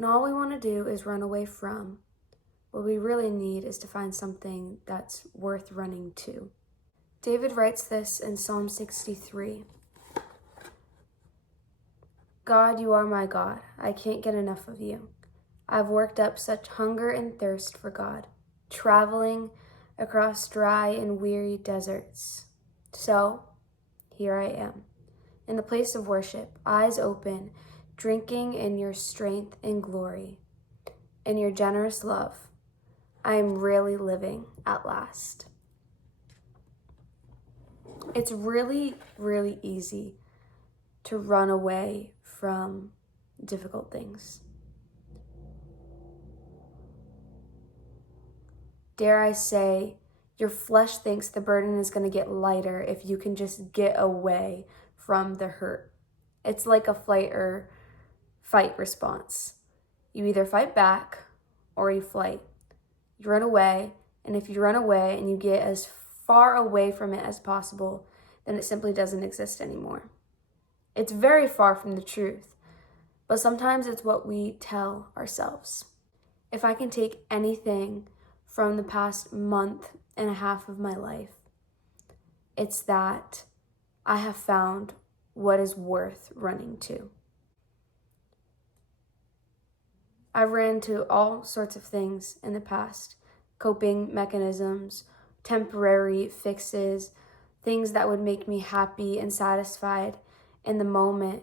when all we want to do is run away from, what we really need is to find something that's worth running to. David writes this in Psalm 63. God, you are my God. I can't get enough of you. I've worked up such hunger and thirst for God, traveling across dry and weary deserts. So, here I am, in the place of worship, eyes open, drinking in your strength and glory, in your generous love. I am really living at last. It's really, really easy to run away from difficult things. Dare I say, your flesh thinks the burden is going to get lighter if you can just get away from the hurt. It's like a flight or fight response. You either fight back or you flight. You run away, and if you run away and you get as far away from it as possible, then it simply doesn't exist anymore. It's very far from the truth, but sometimes it's what we tell ourselves. If I can take anything from the past month and a half of my life, it's that I have found what is worth running to. I've ran to all sorts of things in the past, coping mechanisms, temporary fixes, things that would make me happy and satisfied in the moment.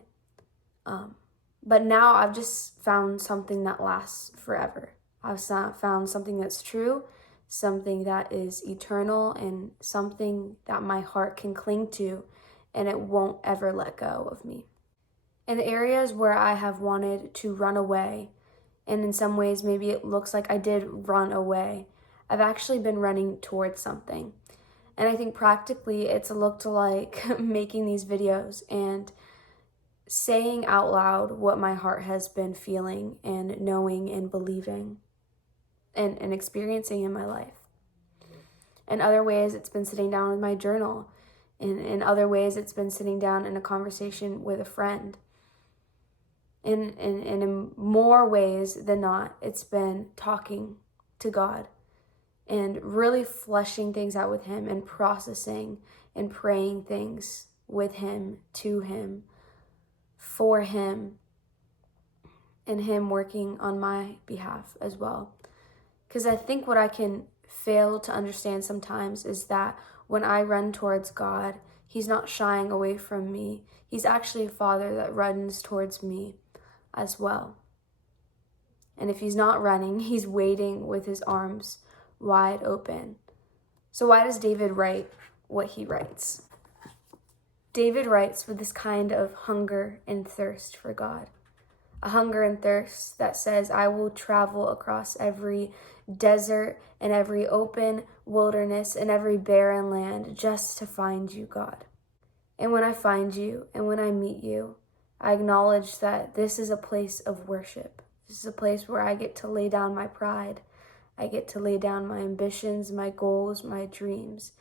But now I've just found something that lasts forever. I've found something that's true, something that is eternal, and something that my heart can cling to, and it won't ever let go of me. In the areas where I have wanted to run away, and in some ways maybe it looks like I did run away, I've actually been running towards something. And I think practically it's looked like making these videos and saying out loud what my heart has been feeling and knowing and believing and experiencing in my life. In other ways, it's been sitting down with my journal. In other ways, it's been sitting down in a conversation with a friend. In more ways than not, it's been talking to God and really fleshing things out with Him and processing and praying things with Him, to Him, for Him, and Him working on my behalf as well. Because I think what I can fail to understand sometimes is that when I run towards God, He's not shying away from me. He's actually a Father that runs towards me as well. And if He's not running, He's waiting with His arms wide open. So why does David write what he writes? David writes with this kind of hunger and thirst for God. A hunger and thirst that says, I will travel across every desert and every open wilderness and every barren land just to find you, God. And when I find you and when I meet you, I acknowledge that this is a place of worship. This is a place where I get to lay down my pride. I get to lay down my ambitions, my goals, my dreams.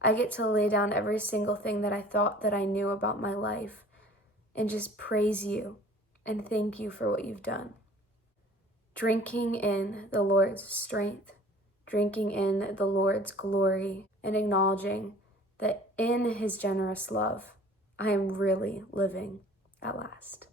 I get to lay down every single thing that I thought that I knew about my life and just praise you and thank you for what you've done. Drinking in the Lord's strength, drinking in the Lord's glory, and acknowledging that in His generous love, I am really living at last.